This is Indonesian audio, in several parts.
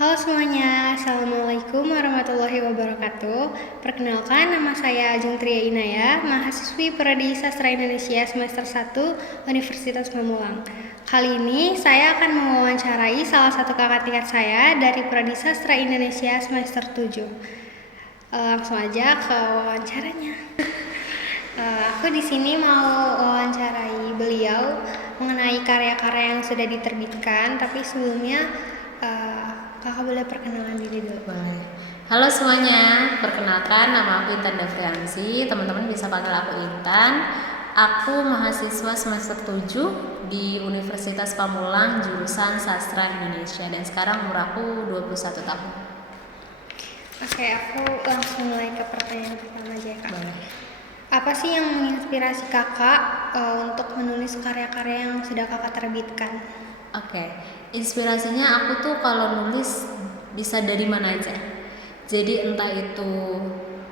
Halo semuanya, Assalamualaikum warahmatullahi wabarakatuh. Perkenalkan, nama saya Ajeng Tria Inaya, mahasiswi Prodi Sastra Indonesia semester 1 Universitas Pamulang. Kali ini saya akan mewawancarai salah satu kakak tingkat saya dari Prodi Sastra Indonesia semester 7. Langsung aja ke wawancaranya. Aku di sini mau wawancarai beliau mengenai karya-karya yang sudah diterbitkan, tapi sebelumnya kakak boleh perkenalan diri dulu. Boleh. Halo semuanya, perkenalkan nama aku Intan Davriansi. Teman-teman bisa panggil aku Intan. Aku mahasiswa semester 7 di Universitas Pamulang jurusan Sastra Indonesia dan sekarang umur aku 21 tahun. Oke, aku langsung mulai ke pertanyaan pertama aja ya, Kak. Boleh. Apa sih yang menginspirasi kakak untuk menulis karya-karya yang sudah kakak terbitkan? Oke, inspirasinya aku tuh kalau nulis bisa dari mana aja. Jadi entah itu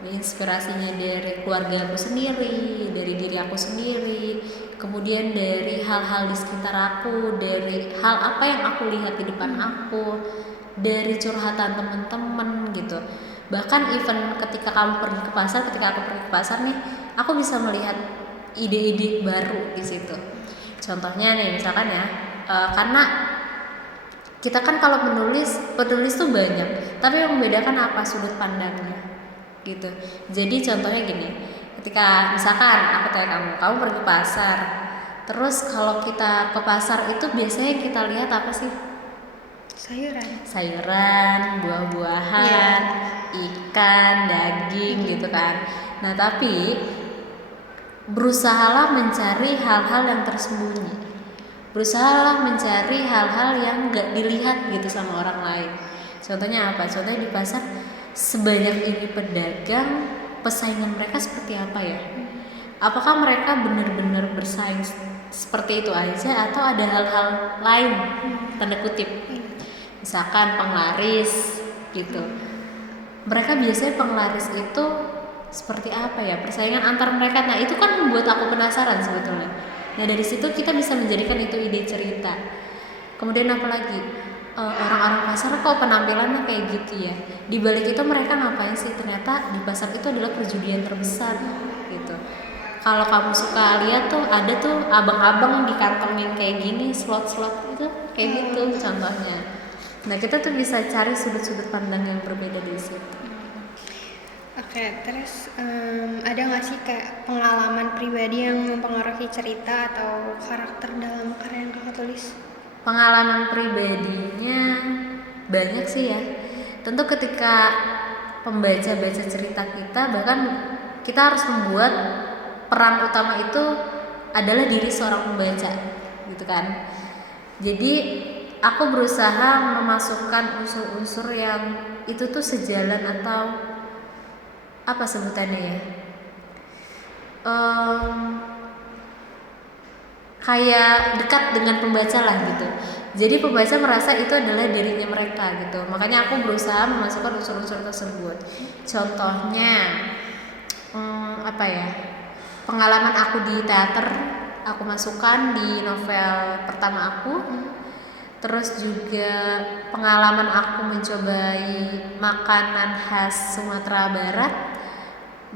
inspirasinya dari keluarga aku sendiri, dari diri aku sendiri, kemudian dari hal-hal di sekitar aku, dari hal apa yang aku lihat di depan aku, dari curhatan teman-teman gitu. Bahkan even ketika kamu pergi ke pasar, ketika aku pergi ke pasar nih, aku bisa melihat ide-ide baru di situ. Contohnya nih, misalkan ya, karena kita kan kalau penulis tuh banyak, tapi yang membedakan apa? Sudut pandangnya gitu. Jadi contohnya gini, ketika misalkan aku tanya kamu pergi ke pasar, terus kalau kita ke pasar itu biasanya yang kita lihat apa sih? Sayuran, buah-buahan, ikan, daging gitu kan. Nah tapi berusahalah mencari hal-hal yang tersembunyi, berusahalah mencari hal-hal yang gak dilihat gitu sama orang lain. Contohnya apa? Contohnya di pasar sebanyak ini pedagang, persaingan mereka seperti apa ya? Apakah mereka benar-benar bersaing seperti itu aja atau ada hal-hal lain, tanda kutip, misalkan penglaris gitu. Mereka biasanya penglaris itu seperti apa ya, persaingan antar mereka. Nah itu kan membuat aku penasaran sebetulnya. Nah dari situ kita bisa menjadikan itu ide cerita. Kemudian apalagi orang-orang pasar kok penampilannya kayak gitu ya. Di balik itu mereka ngapain sih? Ternyata di pasar itu adalah perjudian terbesar gitu. Kalau kamu suka lihat tuh ada tuh abang-abang dikantongin kayak gini, slot-slot itu kayak gitu contohnya. Nah kita tuh bisa cari sudut-sudut pandang yang berbeda di situ. Oke, terus ada nggak sih kayak pengalaman pribadi yang mempengaruhi cerita atau karakter dalam karya yang kakak tulis? Pengalaman pribadinya banyak sih ya. Tentu ketika pembaca baca cerita kita, bahkan kita harus membuat peran utama itu adalah diri seorang pembaca gitu kan. Jadi aku berusaha memasukkan unsur-unsur yang itu tuh sejalan atau apa sebutannya ya, kayak dekat dengan pembaca lah gitu. Jadi pembaca merasa itu adalah dirinya mereka gitu. Makanya aku berusaha memasukkan unsur-unsur tersebut. Contohnya apa ya, pengalaman aku di teater aku masukkan di novel pertama aku. Terus juga pengalaman aku mencobai makanan khas Sumatera Barat,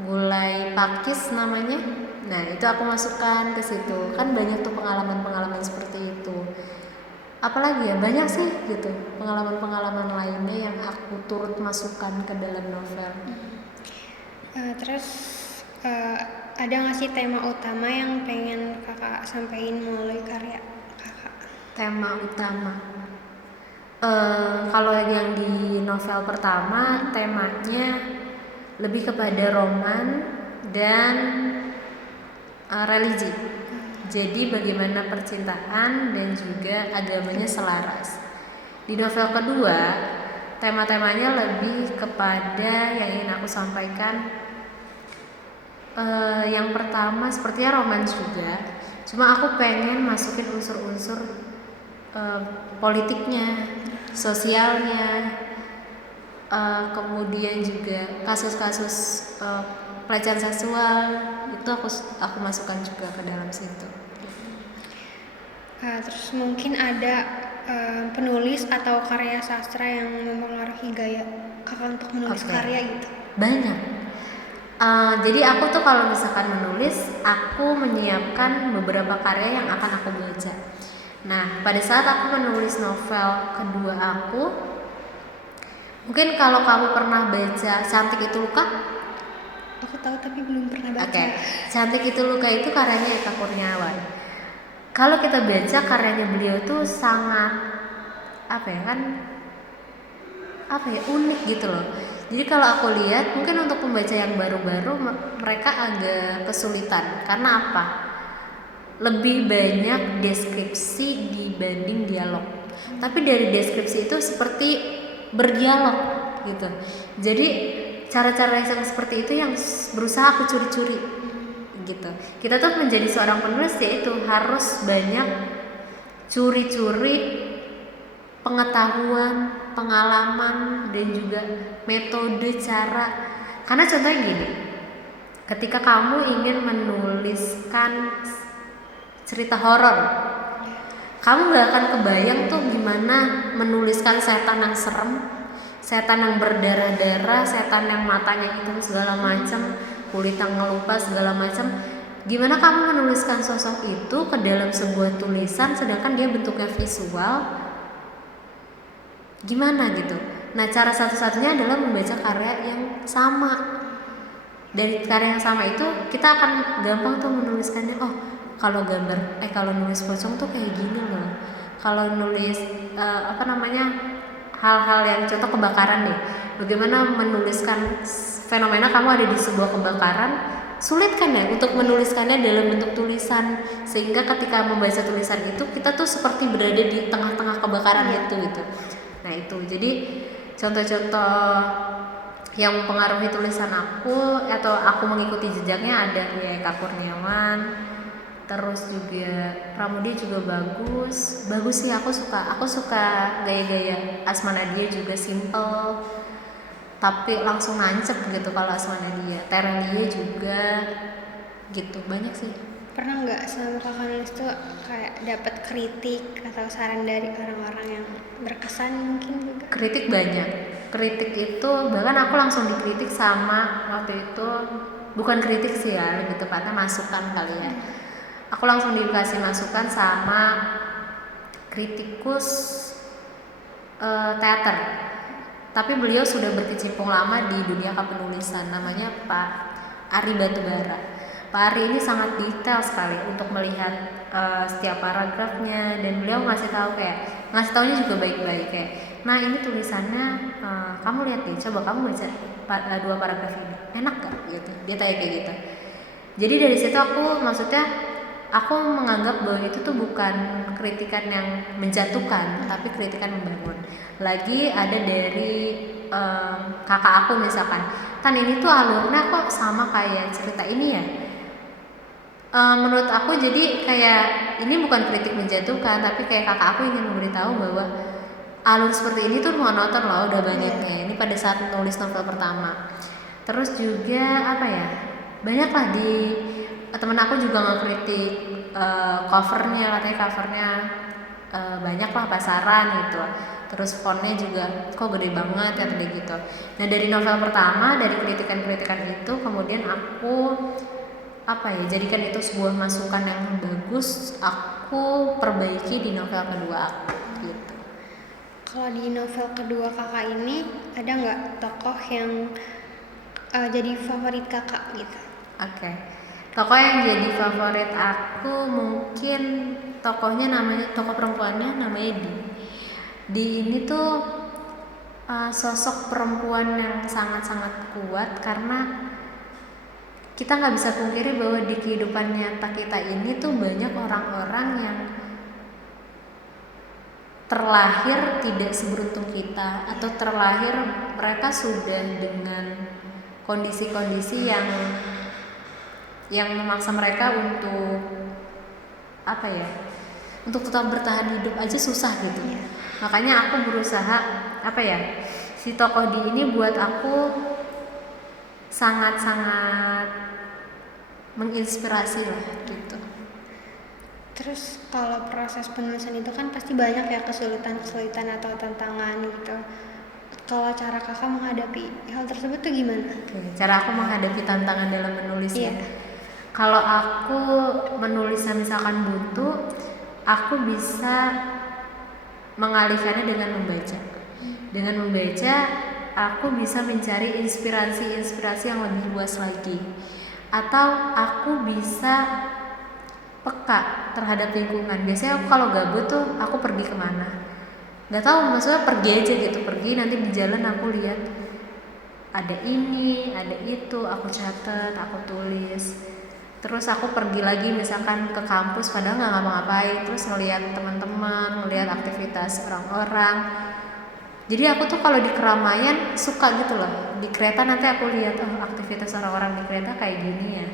gulai pakis namanya. Nah itu aku masukkan ke situ. Kan banyak tuh pengalaman-pengalaman seperti itu. Apalagi ya, banyak sih gitu pengalaman-pengalaman lainnya yang aku turut masukkan ke dalam novel. Terus ada nggak sih tema utama yang pengen kakak sampaikan melalui karya kakak? Tema utama, kalau yang di novel pertama temanya lebih kepada roman dan religi. Jadi bagaimana percintaan dan juga agamanya selaras. Di novel kedua tema-temanya lebih kepada yang ingin aku sampaikan. Yang pertama sepertinya romans juga, cuma aku pengen masukin unsur-unsur politiknya, sosialnya, kemudian juga kasus-kasus pelecehan seksual itu aku masukkan juga ke dalam situ. Terus mungkin ada penulis atau karya sastra yang mempengaruhi gaya kakak untuk menulis karya gitu? Banyak. Jadi aku tuh kalau misalkan menulis, aku menyiapkan beberapa karya yang akan aku baca. Nah, pada saat aku menulis novel kedua aku, mungkin kalau kamu pernah baca Cantik Itu Luka. Aku tahu tapi belum pernah baca. Cantik Itu Luka itu karyanya Eka Kurniawan. Kalau kita baca karyanya beliau tuh sangat unik gitu loh. Jadi kalau aku lihat mungkin untuk pembaca yang baru-baru mereka agak kesulitan. Karena apa? Lebih banyak deskripsi dibanding dialog. Tapi dari deskripsi itu seperti berdialog gitu. Jadi cara-cara yang seperti itu yang berusaha aku curi-curi gitu. Kita tuh menjadi seorang penulis yaitu harus banyak curi-curi pengetahuan, pengalaman, dan juga metode cara. Karena contohnya gini, ketika kamu ingin menuliskan cerita horor, kamu gak akan kebayang tuh gimana menuliskan setan yang serem, setan yang berdarah-darah, setan yang matanya hitam segala macam, kulit yang ngelupas segala macam. Gimana kamu menuliskan sosok itu ke dalam sebuah tulisan sedangkan dia bentuknya visual? Gimana gitu. Nah, cara satu-satunya adalah membaca karya yang sama. Dari karya yang sama itu kita akan gampang tuh menuliskannya. Oh, kalau kalau nulis pocong tuh kayak gini loh. Kalau nulis hal-hal yang contoh kebakaran deh. Bagaimana menuliskan fenomena kamu ada di sebuah kebakaran? Sulit kan ya untuk menuliskannya dalam bentuk tulisan, sehingga ketika membaca tulisan itu kita tuh seperti berada di tengah-tengah kebakaran itu gitu. Nah itu, jadi contoh-contoh yang mempengaruhi tulisan aku atau aku mengikuti jejaknya ada ya Eka Kurniawan, terus juga Pramudia juga bagus sih. Aku suka gaya-gaya Asma Nadia juga simple tapi langsung nancep gitu. Kalau Asma Nadia, Terelie juga gitu, banyak sih. Pernah nggak selama kakak nulis tuh kayak dapat kritik atau saran dari orang-orang yang berkesan mungkin juga? Kritik banyak. Kritik itu bahkan aku langsung dikritik sama waktu itu, bukan kritik sih ya, lebih tepatnya masukan kali ya. Aku langsung dikasih masukan sama kritikus teater. Tapi beliau sudah berkecimpung lama di dunia kepenulisan, namanya Pak Ari Batubara. Pak Ari ini sangat detail sekali untuk melihat setiap paragrafnya, dan beliau ngasih taunya juga baik-baik kayak, nah ini tulisannya kamu lihat nih, coba kamu baca 2 paragraf ini, enak gak gitu. Dia tanya kayak gitu. Jadi dari situ aku menganggap bahwa itu tuh bukan kritikan yang menjatuhkan, tapi kritikan membangun. Lagi ada dari kakak aku misalkan, kan ini tuh alurnya kok sama kayak cerita ini ya. Menurut aku jadi kayak ini bukan kritik menjatuhkan, tapi kayak kakak aku ingin memberitahu bahwa alur seperti ini tuh monoton loh udah banyaknya. Ini pada saat nulis novel pertama. Terus juga banyak lah di temen aku juga ngekritik covernya, katanya covernya banyak lah pasaran gitu. Terus fontnya juga kok gede banget ya kayak gitu. Nah dari novel pertama, dari kritikan-kritikan itu kemudian aku jadikan itu sebuah masukan yang bagus, aku perbaiki di novel kedua aku gitu. Kalau di novel kedua kakak ini ada nggak tokoh yang jadi favorit kakak gitu? Tokoh yang jadi favorit aku mungkin tokoh perempuannya namanya Di ini tuh sosok perempuan yang sangat-sangat kuat, karena kita nggak bisa pungkiri bahwa di kehidupan nyata kita ini tuh banyak orang-orang yang terlahir tidak seberuntung kita, atau terlahir mereka sudah dengan kondisi-kondisi yang memaksa mereka untuk untuk tetap bertahan hidup aja susah gitu. Makanya aku berusaha si tokoh di ini buat aku sangat-sangat menginspirasi lah gitu. Terus kalau proses penulisan itu kan pasti banyak ya kesulitan-kesulitan atau tantangan gitu. Kalau cara kakak menghadapi hal tersebut tuh gimana? Oke, cara aku menghadapi tantangan dalam menulis Iya. ya. Kalau aku menulisnya misalkan buntu, aku bisa mengalihkannya dengan membaca. Dengan membaca, aku bisa mencari inspirasi-inspirasi yang lebih luas lagi. Atau aku bisa peka terhadap lingkungan. Biasanya aku kalau gabut tuh aku pergi kemana? Gak tahu, maksudnya pergi aja gitu. Pergi nanti di jalan aku lihat ada ini, ada itu, aku catat, aku tulis. Terus aku pergi lagi misalkan ke kampus padahal nggak ngapa-ngapain, terus ngelihat teman-teman, ngelihat aktivitas orang-orang. Jadi aku tuh kalau di keramaian suka gitu loh. Di kereta nanti aku lihat aktivitas orang-orang di kereta kayak gini ya.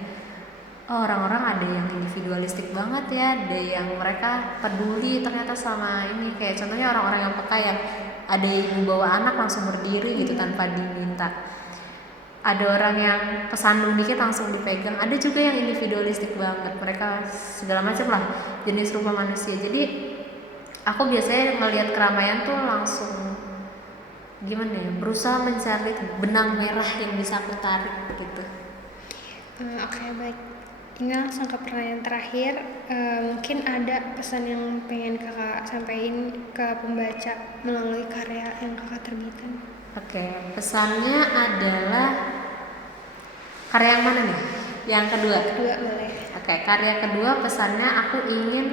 Oh, orang-orang ada yang individualistik banget ya, ada yang mereka peduli ternyata sama ini, kayak contohnya orang-orang yang peka yang ada ibu bawa anak langsung berdiri gitu tanpa diminta. Ada orang yang pesandung dikit langsung dipegang, ada juga yang individualistik banget, mereka segala macam lah jenis rupa manusia. Jadi aku biasanya ngelihat keramaian tuh langsung gimana ya, berusaha mencari benang merah yang bisa aku tarik gitu. Oke, baik. Ini langsung ke pertanyaan terakhir. Mungkin ada pesan yang pengen kakak sampaikan ke pembaca melalui karya yang kakak terbitkan? Oke, pesannya adalah karya yang mana nih? Yang kedua? Kedua boleh. Oke, karya kedua pesannya aku ingin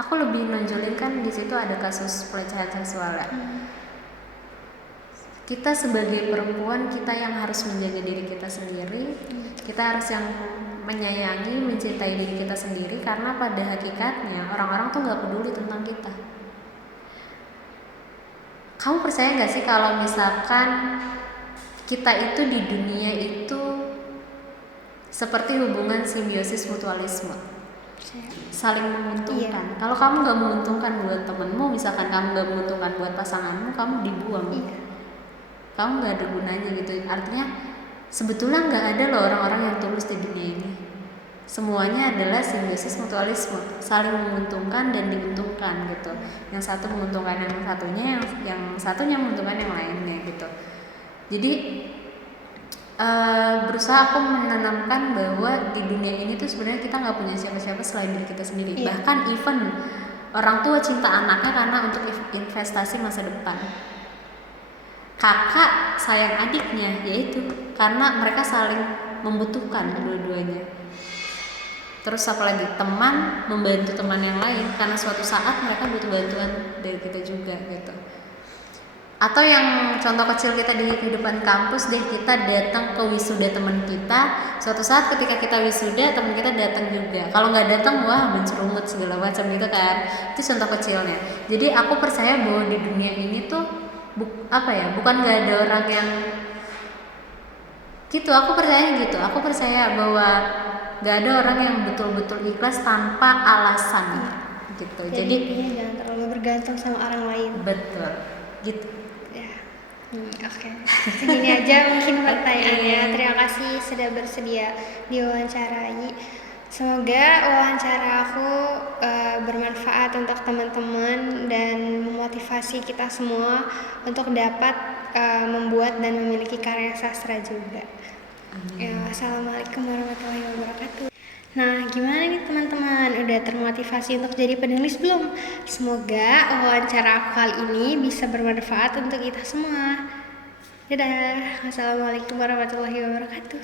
aku lebih nonjolin kan di situ ada kasus pelecehan seksual ya. Kita sebagai perempuan, kita yang harus menjaga diri kita sendiri. Kita harus yang menyayangi, mencintai diri kita sendiri, karena pada hakikatnya orang-orang tuh gak peduli tentang kita. Kamu percaya gak sih kalau misalkan kita itu di dunia itu seperti hubungan simbiosis mutualisme, saling menguntungkan. Kalau kamu gak menguntungkan buat temenmu, misalkan kamu gak menguntungkan buat pasanganmu, kamu dibuang. Kamu gak ada gunanya gitu. Artinya sebetulnya gak ada loh orang-orang yang tulus di dunia ini. Semuanya adalah simbiosis mutualisme, saling menguntungkan dan diuntungkan gitu. Yang satu menguntungkan yang satunya, yang satunya menguntungkan yang lainnya gitu. Jadi berusaha aku menanamkan bahwa di dunia ini tuh sebenarnya kita nggak punya siapa-siapa selain diri kita sendiri. Bahkan even orang tua cinta anaknya karena untuk investasi masa depan. Kakak sayang adiknya, yaitu karena mereka saling membutuhkan dua-duanya. Terus apalagi teman membantu teman yang lain karena suatu saat mereka butuh bantuan dari kita juga gitu. Atau yang contoh kecil kita di kehidupan kampus deh, kita datang ke wisuda teman kita, suatu saat ketika kita wisuda teman kita datang juga. Kalau nggak datang, wah mencerumut segala macam gitu kan. Itu contoh kecilnya. Jadi aku percaya bahwa di dunia ini tuh bukan nggak ada orang yang gitu. Aku percaya bahwa nggak ada orang yang betul-betul ikhlas tanpa alasan gitu. Jadi jangan terlalu bergantung sama orang lain. Betul gitu. Oke. Segini aja mungkin pertanyaannya. Terima kasih sudah bersedia diwawancarai. Semoga wawancara aku bermanfaat untuk teman-teman dan memotivasi kita semua untuk dapat membuat dan memiliki karya sastra juga. Assalamualaikum warahmatullahi wabarakatuh. Nah, gimana nih teman-teman? Udah termotivasi untuk jadi penulis belum? Semoga wawancara aku kali ini bisa bermanfaat untuk kita semua. Dadah. Wassalamualaikum warahmatullahi wabarakatuh.